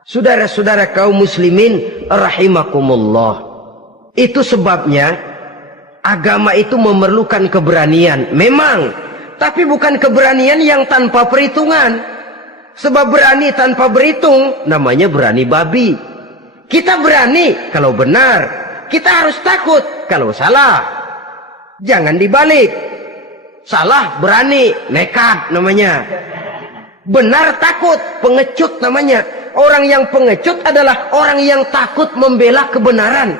Saudara-saudara kaum muslimin rahimakumullah. Itu sebabnya agama itu memerlukan keberanian. Memang, tapi bukan keberanian yang tanpa perhitungan. Sebab berani tanpa berhitung namanya berani babi. Kita berani kalau benar, kita harus takut kalau salah. Jangan dibalik. Salah berani, nekat namanya. Benar takut, pengecut namanya. Orang yang pengecut adalah orang yang takut membela kebenaran.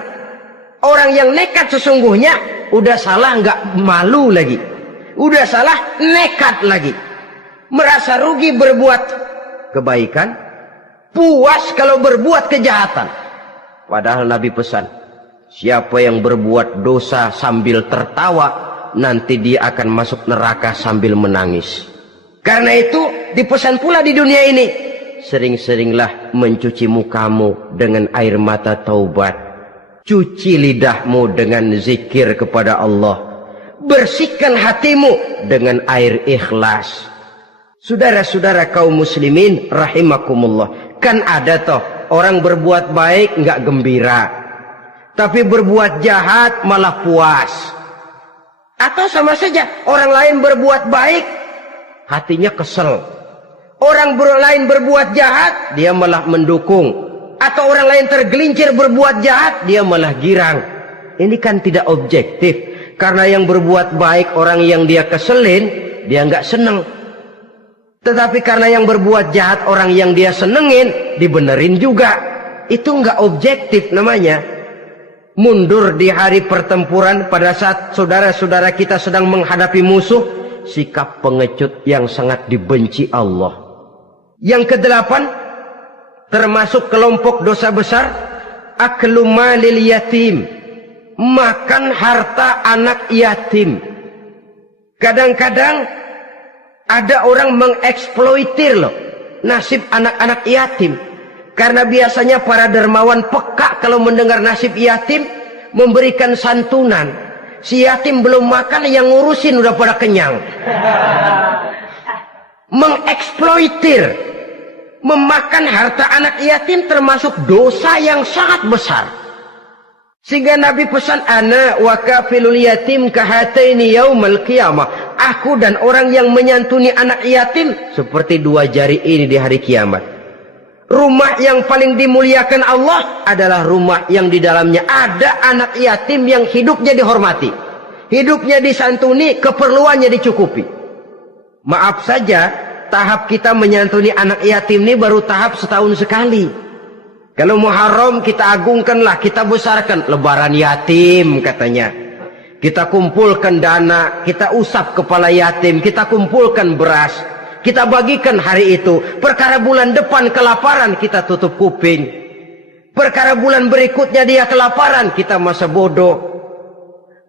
Orang yang nekat sesungguhnya udah salah nggak malu lagi, udah salah nekat lagi, merasa rugi berbuat kebaikan, puas kalau berbuat kejahatan. Padahal Nabi pesan, siapa yang berbuat dosa sambil tertawa, nanti dia akan masuk neraka sambil menangis. Karena itu dipesan pula di dunia ini, sering-seringlah mencuci mukamu dengan air mata taubat. Cuci lidahmu dengan zikir kepada Allah. Bersihkan hatimu dengan air ikhlas. Saudara-saudara kaum muslimin rahimakumullah. Kan ada toh orang berbuat baik nggak gembira, tapi berbuat jahat malah puas. Atau sama saja orang lain berbuat baik, hatinya kesel. Orang lain berbuat jahat, dia malah mendukung. Atau orang lain tergelincir berbuat jahat, dia malah girang. Ini kan tidak objektif. Karena yang berbuat baik, orang yang dia keselin, dia nggak seneng. Tetapi karena yang berbuat jahat, orang yang dia senengin, dibenerin juga. Itu nggak objektif namanya. Mundur di hari pertempuran pada saat saudara-saudara kita sedang menghadapi musuh, sikap pengecut yang sangat dibenci Allah. Yang kedelapan, termasuk kelompok dosa besar, aklu malil yatim, makan harta anak yatim. Kadang-kadang ada orang mengeksploitir loh nasib anak-anak yatim. Karena biasanya para dermawan peka kalau mendengar nasib yatim, memberikan santunan. Si yatim belum makan, yang ngurusin udah pada kenyang. Mengeksploitir, memakan harta anak yatim termasuk dosa yang sangat besar. Sehingga Nabi pesan, ana wa kafilul yatim kahataini yaumal qiyamah. Aku dan orang yang menyantuni anak yatim seperti dua jari ini di hari kiamat. Rumah yang paling dimuliakan Allah adalah rumah yang di dalamnya ada anak yatim yang hidupnya dihormati, hidupnya disantuni, keperluannya dicukupi. Maaf saja, tahap kita menyantuni anak yatim ini baru tahap setahun sekali. Kalau Muharram kita agungkanlah, kita besarkan. Lebaran yatim katanya. Kita kumpulkan dana, kita usap kepala yatim, kita kumpulkan beras, kita bagikan hari itu. Perkara bulan depan kelaparan, kita tutup kuping. Perkara bulan berikutnya dia kelaparan, kita masa bodoh.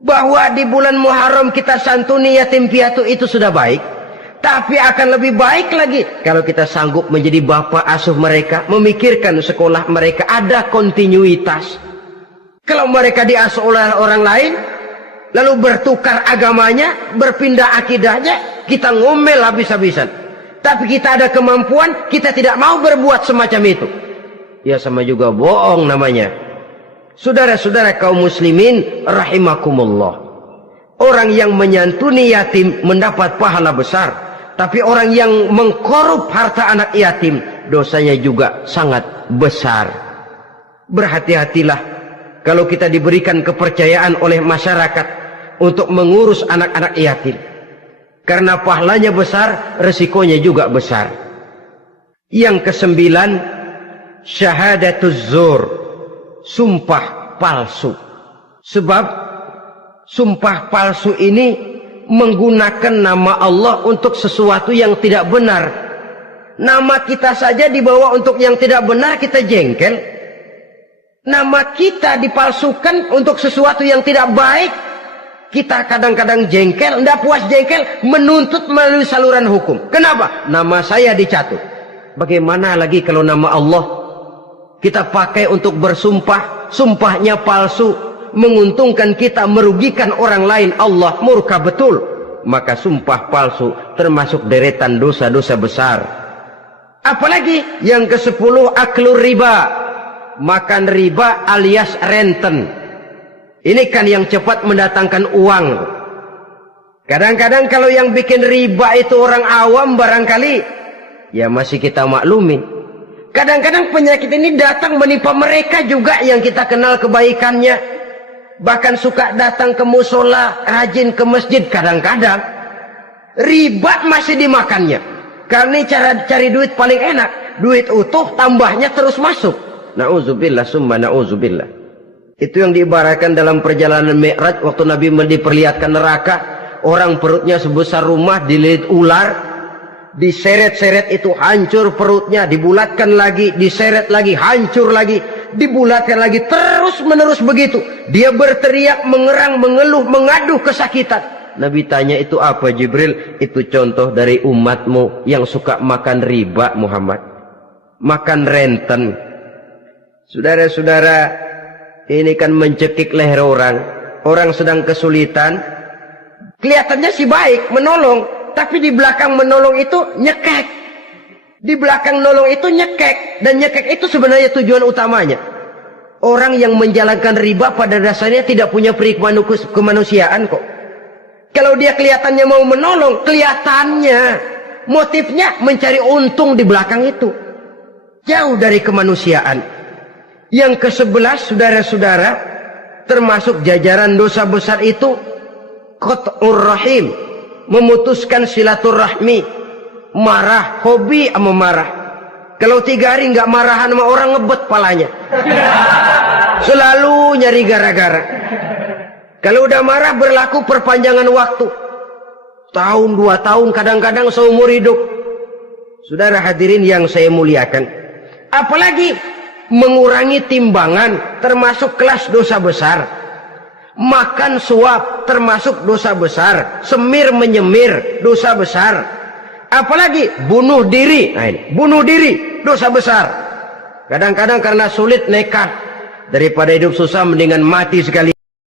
Bahwa di bulan Muharram kita santuni yatim piatu itu sudah baik. Tapi akan lebih baik lagi kalau kita sanggup menjadi bapak asuh mereka, memikirkan sekolah mereka, ada kontinuitas. Kalau mereka diasuh oleh orang lain, lalu bertukar agamanya, berpindah akidahnya, kita ngomel habis-habisan. Tapi kita ada kemampuan, kita tidak mau berbuat semacam itu. Ya sama juga bohong namanya. Saudara-saudara kaum muslimin rahimakumullah. Orang yang menyantuni yatim mendapat pahala besar. Tapi orang yang mengkorup harta anak yatim, dosanya juga sangat besar. Berhati-hatilah kalau kita diberikan kepercayaan oleh masyarakat untuk mengurus anak-anak yatim. Karena pahalanya besar, resikonya juga besar. Yang kesembilan, syahadatuz zur, sumpah palsu. Sebab sumpah palsu ini menggunakan nama Allah untuk sesuatu yang tidak benar. Nama kita saja dibawa untuk yang tidak benar, kita jengkel. Nama kita dipalsukan untuk sesuatu yang tidak baik, kita kadang-kadang jengkel, tidak puas jengkel, menuntut melalui saluran hukum. Kenapa? Nama saya dicatut. Bagaimana lagi kalau nama Allah kita pakai untuk bersumpah, sumpahnya palsu, menguntungkan kita, merugikan orang lain, Allah murka betul. Maka sumpah palsu termasuk deretan dosa-dosa besar. Apalagi yang ke-10, aklur riba, makan riba alias renten. Ini kan yang cepat mendatangkan uang. Kadang-kadang kalau yang bikin riba itu orang awam barangkali, ya masih kita maklumin. Kadang-kadang penyakit ini datang menimpa mereka juga yang kita kenal kebaikannya. Bahkan suka datang ke musola, rajin ke masjid kadang-kadang. Riba masih dimakannya. Karena cara cari duit paling enak. Duit utuh tambahnya terus masuk. Na'udzubillah summa na'udzubillah. Itu yang diibaratkan dalam perjalanan Mi'raj waktu Nabi diperlihatkan neraka. Orang perutnya sebesar rumah dililit ular, diseret-seret itu hancur perutnya, dibulatkan lagi, diseret lagi, hancur lagi, dibulatkan lagi, terus menerus begitu. Dia berteriak, mengerang, mengeluh, mengaduh kesakitan. Nabi tanya, itu apa Jibril? Itu contoh dari umatmu yang suka makan riba Muhammad, makan renten. Saudara-saudara, ini kan mencekik leher orang. Orang sedang kesulitan, kelihatannya sih baik, menolong. Tapi di belakang menolong itu nyekek. Di belakang nolong itu nyekek. Dan nyekek itu sebenarnya tujuan utamanya. Orang yang menjalankan riba pada dasarnya tidak punya perikmahan kemanusiaan kok. Kalau dia kelihatannya mau menolong, kelihatannya motifnya mencari untung di belakang itu. Jauh dari kemanusiaan. Yang ke-11, saudara-saudara, termasuk jajaran dosa besar itu qat'ur rahim, memutuskan silaturahmi. Marah, hobi sama marah. Kalau 3 hari nggak marahan sama orang, ngebet palanya. Selalu nyari gara-gara. Kalau udah marah berlaku perpanjangan waktu. Tahun, 2 tahun, kadang-kadang seumur hidup. Saudara hadirin yang saya muliakan. Apalagi mengurangi timbangan termasuk kelas dosa besar. Makan suap termasuk dosa besar. Semir menyemir dosa besar. Apalagi bunuh diri. Nah ini, bunuh diri dosa besar. Kadang-kadang karena sulit nekat, daripada hidup susah mendingan mati sekali.